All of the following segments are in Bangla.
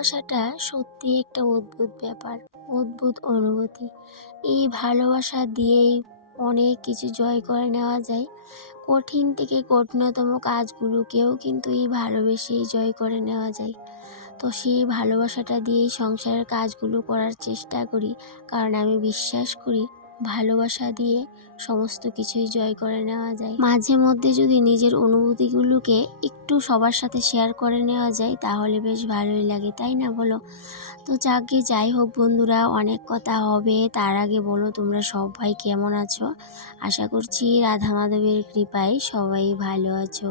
ভালোবাসাটা সত্যিই একটা অদ্ভুত ব্যাপার, অদ্ভুত অনুভূতি। এই ভালোবাসা দিয়েই অনেক কিছু জয় করে নেওয়া যায়। কঠিন থেকে কঠিনতম কাজগুলোকেও কিন্তু এই ভালোবেসেই জয় করে নেওয়া যায়। তো সেই ভালোবাসাটা দিয়েই সংসারের কাজগুলো করার চেষ্টা করি, কারণ আমি বিশ্বাস করি ভালোবাসা দিয়ে সমস্ত কিছুই জয় করে নেওয়া যায়। মাঝে মধ্যে যদি নিজের অনুভূতিগুলোকে একটু সবার সাথে শেয়ার করে নেওয়া যায় তাহলে বেশ ভালোই লাগে, তাই না বলো? তো যাকে যাই হোক বন্ধুরা, অনেক কথা হবে। তার আগে বলো তোমরা সবাই কেমন আছো? আশা করছি রাধা মাধবের কৃপায় সবাই ভালো আছো।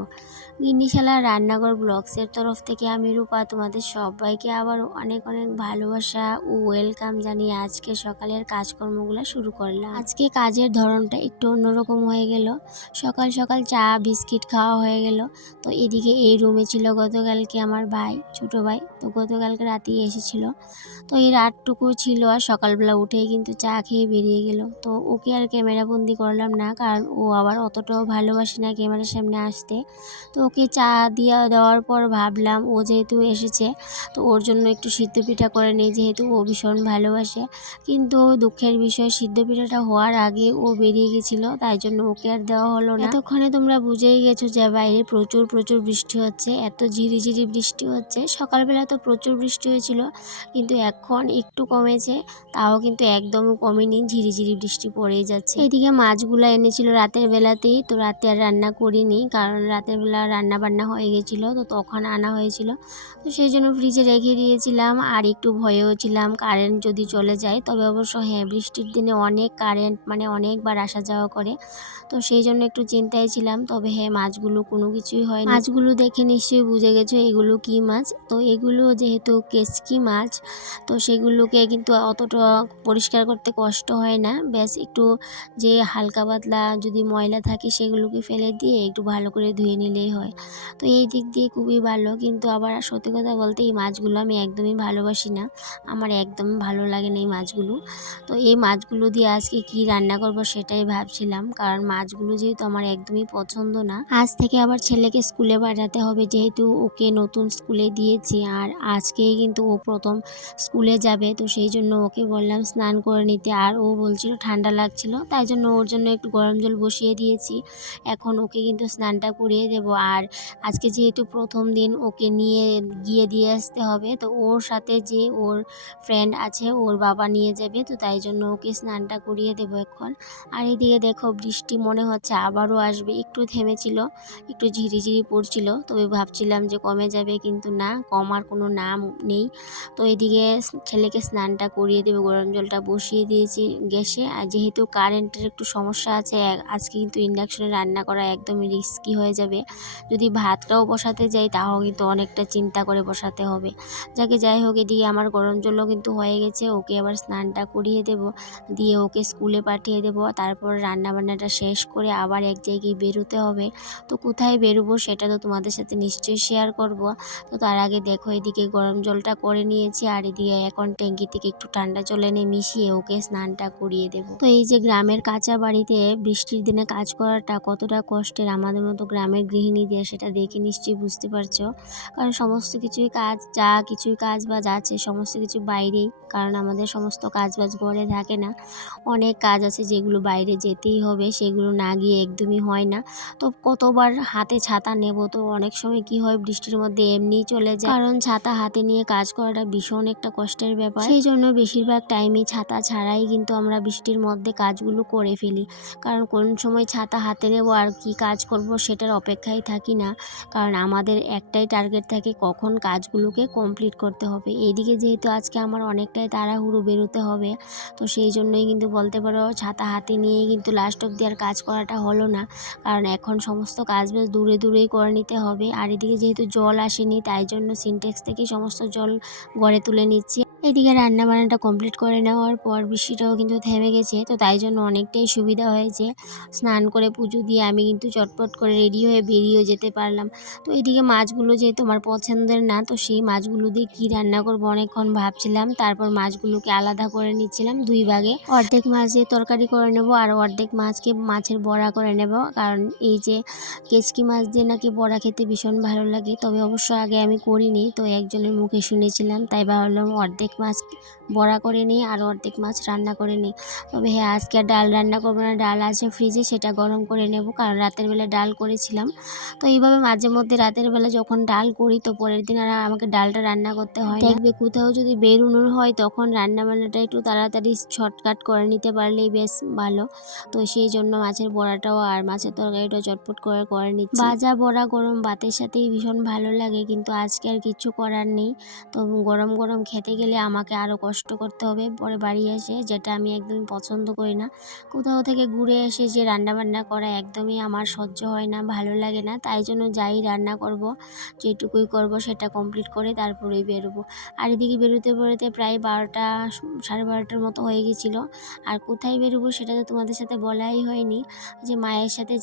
গিন্নিশালা রান্নাঘর ব্লগসের তরফ থেকে আমি রূপা তোমাদের সবাইকে আবার অনেক অনেক ভালোবাসা ও ওয়েলকাম জানিয়ে আজকে সকালের কাজকর্মগুলো শুরু করলাম। আজকে কাজের ধরনটা একটু অন্যরকম হয়ে গেল। সকাল সকাল চা বিস্কিট খাওয়া হয়ে গেল। তো এদিকে এই রুমে ছিল গতকালকে আমার ভাই, ছোটো ভাই। তো গতকালকে রাতেই এসেছিল। তো এই রাতটুকু ছিল, আর সকালবেলা উঠেই কিন্তু চা খেয়ে বেরিয়ে গেল। তো ওকে আর ক্যামেরাবন্দি করলাম না, কারণ ও আবার অতটাও ভালোবাসে না ক্যামেরার সামনে আসতে। তো ওকে চা দেওয়ার পর ভাবলাম ও যেহেতু এসেছে তো ওর জন্য একটু সিদ্ধ পিঠা করে নিই, যেহেতু ও ভীষণ ভালোবাসে। কিন্তু দুঃখের বিষয় সিদ্ধ পিঠাটা হওয়ার আগে ও বেরিয়ে গেছিলো, তাই জন্য ওকে আর দেওয়া হলো না। এতক্ষণে তোমরা বুঝেই গেছো যে বাইরে প্রচুর প্রচুর বৃষ্টি হচ্ছে, এত ঝিরিঝিরি বৃষ্টি হচ্ছে। সকালবেলা তো প্রচুর বৃষ্টি হয়েছিল, কিন্তু এখন একটু কমেছে, তাও কিন্তু একদমই কমেনি, ঝিরিঝিরি বৃষ্টি পড়েই যাচ্ছে। এদিকে মাছগুলো এনেছিল রাতের বেলাতেই, তো রাতে আর রান্না করিনি, কারণ রাতের বেলা রান্না বান্না হয়ে গেছিলো, তো তখন আনা হয়েছিল। তো সেই জন্য ফ্রিজে রেখে দিয়েছিলাম। আর একটু ভয়েও ছিলাম কারেন্ট যদি চলে যায়। তবে অবশ্য হ্যাঁ, বৃষ্টির দিনে অনেক কারেন্ট মানে অনেকবার আসা যাওয়া করে, তো সেই জন্য একটু চিন্তায় ছিলাম। তবে হ্যাঁ, মাছগুলো কোনো কিছুই হয়। মাছগুলো দেখে নিশ্চয়ই বুঝে গেছো এগুলো কি মাছ। তো এগুলো যেহেতু কেচকি মাছ, তো সেগুলোকে কিন্তু অতটা পরিষ্কার করতে কষ্ট হয় না। ব্যাস একটু যে হালকা পাতলা যদি ময়লা থাকে সেগুলোকে ফেলে দিয়ে একটু ভালো করে ধুয়ে নিলেই হয়। তো এই দিক দিয়ে খুবই ভালো। কিন্তু আবার সত্যি কথা বলতে এই মাছগুলো আমি একদমই ভালোবাসি না, আমার একদমই ভালো লাগে না এই মাছগুলো। তো এই মাছগুলো দিয়ে আজকে কি রান্না করব সেটাই ভাবছিলাম, কারণ মাছগুলো যেহেতু আমার একদমই পছন্দ না। আজ থেকে আবার ছেলেকে স্কুলে পাঠাতে হবে, যেহেতু ওকে নতুন স্কুলে দিয়েছি, আর আজকেই কিন্তু ও প্রথম স্কুলে যাবে। তো সেই জন্য ওকে বললাম স্নান করে নিতে, আর ও বলছিল ঠান্ডা লাগছিল, তাই জন্য ওর জন্য একটু গরম জল বসিয়ে দিয়েছি। এখন ওকে কিন্তু স্নানটা করিয়ে দেব। আর আজকে যেহেতু প্রথম দিন, ওকে নিয়ে গিয়ে দিয়ে আসতে হবে। তো ওর সাথে যে ওর ফ্রেন্ড আছে ওর বাবা নিয়ে যাবে, তো তাই জন্য ওকে স্নানটা করিয়ে দেবো এখন। আর এইদিকে দেখো বৃষ্টি মনে হচ্ছে আবারও আসবে। একটু থেমেছিল, একটু ঝিরিঝিরি পড়ছিল, তবে ভাবছিলাম যে কমে যাবে, কিন্তু না, কমার কোনো নাম নেই। তো এদিকে ছেলেকে স্নানটা করিয়ে দেবো, গরম জলটা বসিয়ে দিয়েছি গ্যাসে। আর যেহেতু কারেন্টের একটু সমস্যা আছে, আজকে কিন্তু ইন্ডাকশনে রান্না করা একদমই রিস্কি হয়ে যাবে। যদি ভাতটাও বসাতে যাই তাও কিন্তু অনেকটা চিন্তা করে বসাতে হবে। যাকে যাই হোক, এদিকে আমার গরম জলও কিন্তু হয়ে গেছে। ওকে আবার স্নানটা করিয়ে দেব, দিয়ে ওকে স্কুলে পাঠিয়ে দেব। তারপর রান্নাবান্নাটা শেষ করে আবার এক জায়গায় বেরোতে হবে। তো কোথায় বেরোবো সেটা তো তোমাদের সাথে নিশ্চয়ই শেয়ার করব। তো তার আগে দেখো এদিকে গরম জলটা করে নিয়েছি, আর এদিকে এখন ট্যাঙ্কি থেকে একটু ঠান্ডা জল এনে মিশিয়ে ওকে স্নানটা করিয়ে দেব। তো এই যে গ্রামের কাঁচা বাড়িতে বৃষ্টির দিনে কাজ করাটা কতটা কষ্টের আমাদের মতো গ্রামের গৃহিণীদের, সেটা দেখে নিশ্চয়ই বুঝতে পারছো। কারণ সমস্ত কিছুই কাজ, যা কিছুই কাজ বাজ আছে সমস্ত কিছু বাইরেই, কারণ আমাদের সমস্ত কাজ বাজ ঘরে থাকে না। অনেক কাজ আছে যেগুলো বাইরে যেতেই হবে, সেগুলো না গিয়ে একদমই হয় না। তো কতবার হাতে ছাতা নেব, তো অনেক সময় কি হয় বৃষ্টির মধ্যে এমনিই চলে যায়, কারণ ছাতা হাতে নিয়ে কাজ করাটা ভীষণ একটা কষ্টের ব্যাপার। সেই জন্য বেশিরভাগ টাইমই ছাতা ছাড়াই কিন্তু আমরা বৃষ্টির মধ্যে কাজগুলো করে ফেলি, কারণ কোন সময় ছাতা হাতে নেব আর কি কাজ করব সেটার অপেক্ষায় থাকি না। কারণ আমাদের একটাই টার্গেট থাকে কখন কাজগুলোকে কমপ্লিট করতে হবে। এইদিকে যেহেতু আজকে আমার অনেকটাই তাড়াহুড়ো বেরোতে হবে, তো সেই জন্যই কিন্তু বলতে পারো ছাতা হাতে নিয়েই কিন্তু লাস্ট অব্দি আর কাজ করাটা হলো না, কারণ এখন সমস্ত কাজ বাজ দূরে দূরেই করে নিতে হবে। আর এদিকে যেহেতু জল আসেনি, তাই জন্য সিনটেক্স থেকে সমস্ত জল ঘরে তুলে নিচ্ছি। এদিকে রান্নাবান্নাটা কমপ্লিট করে নেওয়ার পর বৃষ্টিটাও কিন্তু থেমে গেছে, তো তাই জন্য অনেকটাই সুবিধা হয়েছে। স্নান করে পুজো দিয়ে আমি কিন্তু চটপট করে রেডি হয়ে বেরিয়েও যেতে পারলাম। তো এদিকে মাছগুলো যেহেতু আমার পছন্দের না, তো সেই মাছগুলো দিয়ে কী রান্না করবো অনেকক্ষণ ভাবছিলাম। তারপর মাছগুলোকে আলাদা করে নিচ্ছিলাম দুই ভাগে, অর্ধেক মাছ দিয়ে তরকারি করে নেব আর অর্ধেক মাছকে মাছের বড়া করে নেব। কারণ এই যে কেচকি মাছ দিয়ে নাকি বড়া খেতে ভীষণ ভালো লাগে, তবে অবশ্য আগে আমি করিনি, তো একজনের মুখে শুনেছিলাম, তাই ভাবলাম অর্ধেক মাছ বড়া করে নিই আর অর্ধেক মাছ রান্না করে নিই। তবে হ্যাঁ, আজকে আর ডাল রান্না করবো না, ডাল আছে ফ্রিজে, সেটা গরম করে নেব, কারণ রাতের বেলা ডাল করেছিলাম। তো এইভাবে মাঝে মধ্যে রাতের বেলা যখন ডাল করি, তো পরের দিন আর আমাকে ডালটা রান্না করতে হয় না। দেখবে কোথাও যদি বেরোনোর হয় তখন রান্না বান্নাটা একটু তাড়াতাড়ি শর্টকাট করে নিতে পারলেই বেশ ভালো। তো সেই জন্য মাছের বড়াটাও আর মাছের তরকারিটাও চটপট করে করে নিচ্ছি। ভাজা বড়া গরম ভাতের সাথেই ভীষণ ভালো লাগে, কিন্তু আজকে আর কিচ্ছু করার নেই। তো গরম গরম খেতে গেলে আমাকে আরও কষ্ট করতে হবে পরে বাড়ি এসে, যেটা আমি একদমই পছন্দ করি না। কোথাও থেকে ঘুরে এসে যে রান্না বান্না করা একদমই আমার সহ্য হয় না, ভালো লাগে না। তাই জন্য যাই রান্না করব, যেটুকুই করব সেটা কমপ্লিট করে তারপরেই বেরোবো। আর এদিকে বেরোতে বেরোতে প্রায় 12টা, সাড়ে 12টার মতো হয়ে গেছিলো। আর কোথায় বেরোবো সেটা তো তোমাদের সাথে বলাই হয়নি, যে মায়ের সাথে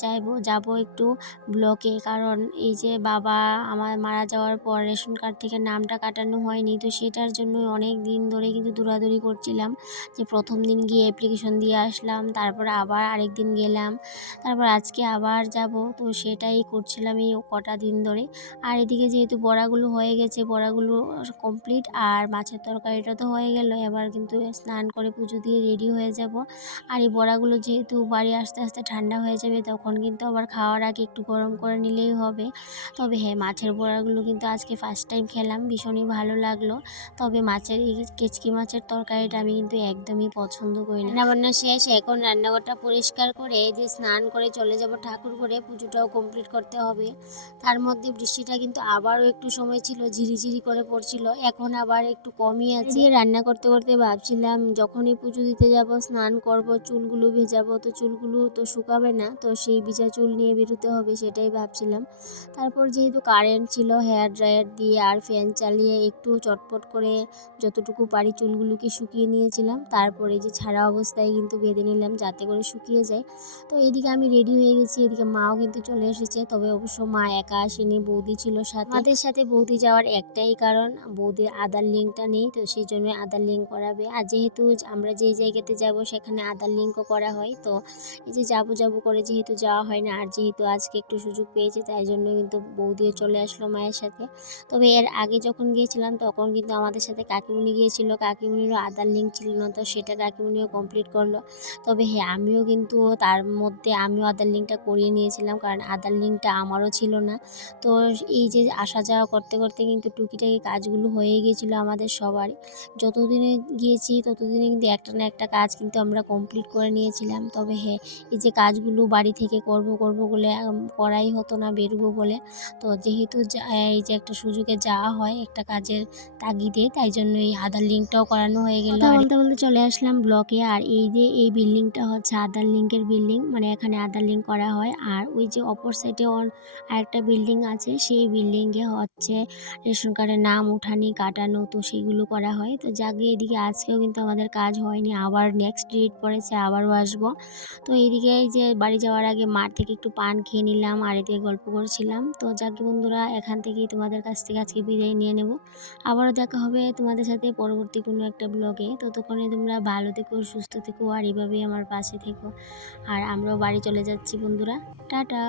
যাবো একটু ব্লকে। কারণ এই যে বাবা আমার মারা যাওয়ার পর রেশন কার্ড থেকে নামটা কাটানো হয়নি, তো সেটার জন্য অনেক দিন ধরে কিন্তু দৌড়াদৌড়ি করছিলাম। যে প্রথম দিন গিয়ে অ্যাপ্লিকেশন দিয়ে আসলাম, তারপর আবার আরেক দিন গেলাম, তারপর আজকে আবার যাব, তো সেটাই করছিলাম এই কটা দিন ধরে। আর এদিকে যেহেতু বড়াগুলো হয়ে গেছে, বড়াগুলো কমপ্লিট, আর মাছের তরকারিটা তো হয়ে গেল, এবার কিন্তু স্নান করে পুজো দিয়ে রেডি হয়ে যাব। আর এই বড়াগুলো যেহেতু বাড়ি আস্তে আস্তে ঠান্ডা হয়ে যাবে, তখন কিন্তু আবার খাওয়ার আগে একটু গরম করে নিলেই হবে। তবে হ্যাঁ, মাছের বড়াগুলো কিন্তু আজকে ফার্স্ট টাইম খেলাম, ভীষণই ভালো লাগলো। তবে মাছের এই কেচকি মাছের তরকারিটা আমি কিন্তু একদমই পছন্দ করি না। রান্নাবান্না শেষ, এখন রান্নাঘরটা পরিষ্কার করে যে স্নান করে চলে যাব ঠাকুর ঘরে, পুজোটাও কমপ্লিট করতে হবে। তার মধ্যে বৃষ্টিটা কিন্তু আবারও একটু সময় ছিল ঝিরিঝিরি করে পড়ছিল, এখন আবার একটু কমই আছে। রান্না করতে করতে ভাবছিলাম যখনই পুজো দিতে যাব, স্নান করব, চুলগুলো ভেজাবো, তো চুলগুলো তো শুকাবে না, তো সেই ভিজা চুল নিয়ে বেরোতে হবে, সেটাই ভাবছিলাম। তারপর যেহেতু কারেন্ট ছিল, হেয়ার ড্রায়ার দিয়ে আর ফ্যান চালিয়ে একটু চটপট করে যতটুকু পারি চুলগুলোকে শুকিয়ে নিয়েছিলাম। তারপরে যে ছাড়া অবস্থায় কিন্তু বেঁধে নিলাম যাতে করে শুকিয়ে যায়। তো এদিকে আমি রেডি হয়ে গেছি, এদিকে মাও কিন্তু চলে এসেছে। তবে অবশ্য মা একা আসেনি, বৌদি ছিল সাথে। আমাদের সাথে বৌদি যাওয়ার একটাই কারণ, বৌদির আধার লিঙ্কটা নেই, তো সেই জন্য আধার লিঙ্ক করাবে। আর যেহেতু আমরা যেই জায়গাতে যাব সেখানে আধার লিঙ্কও করা হয়, তো এই যে যাবো করে যেহেতু যাওয়া হয় না, আর যেহেতু আজকে একটু সুযোগ পেয়েছে, তাই জন্য কিন্তু বৌদিও চলে আসলো মায়ের সাথে। তবে এর আগে যখন গিয়েছিলাম তখন কিন্তু আমাদের সাথে কাকিমুনি গিয়েছিল, কাকিমুনিরও আধার লিঙ্ক ছিল না, তো সেটা কাকিমুনিও কমপ্লিট করলো। তবে হ্যাঁ, আমিও কিন্তু তার মধ্যে আমিও আধার লিঙ্কটা করিয়ে নিয়েছিলাম, কারণ আধার লিঙ্কটা আমারও ছিল না। তো এই যে আসা যাওয়া করতে করতে কিন্তু টুকিটাকি কাজগুলো হয়ে গিয়েছিলো আমাদের সবারই। যতদিনে গিয়েছি ততদিনে কিন্তু একটা না একটা কাজ কিন্তু আমরা কমপ্লিট করে নিয়েছিলাম। তবে হ্যাঁ, এই যে কাজগুলো বাড়ি থেকে করব বলে করাই হতো না, বেরোবো বলে। তো যেহেতু এই যে একটা সুযোগে যাওয়া হয় একটা কাজের তাগিদে, তাই জন্য এই আধার লিঙ্কটাও করানো হয়ে গেল। কথা বলতে বলতে চলে আসলাম ব্লকে। আর এই যে এই বিল্ডিংটা হচ্ছে আধার লিঙ্কের বিল্ডিং, মানে এখানে আধার লিঙ্ক করা হয়। আর ওই যে অপর সাইডে আরেকটা বিল্ডিং আছে, সেই বিল্ডিংয়ে হচ্ছে রেশন কার্ডের নাম উঠানি কাটানো, তো সেগুলো করা হয়। তো যাকে এদিকে আজকেও কিন্তু আমাদের কাজ হয়নি, আবার নেক্সট ডেট পড়েছে, আবারও আসবো। তো এইদিকে এই যে বাড়ি যাওয়ার আগে মাঠ থেকে একটু পান খেয়ে নিলাম, আর এদিকে গল্প করছিলাম। তো যাকে বন্ধুরা, এখান থেকেই তোমাদের কাছ থেকে আজকে বিদায় নিয়ে নেব। আবারও দেখা হবে তোমাদের সাথে পরবর্তী কোনো একটা ব্লগে। ততক্ষণে তোমরা ভালো থেকো, সুস্থ থেকো, আর এভাবেই আমার পাশে থেকো। আর আমরাও বাড়ি চলে যাচ্ছি বন্ধুরা, টাটা।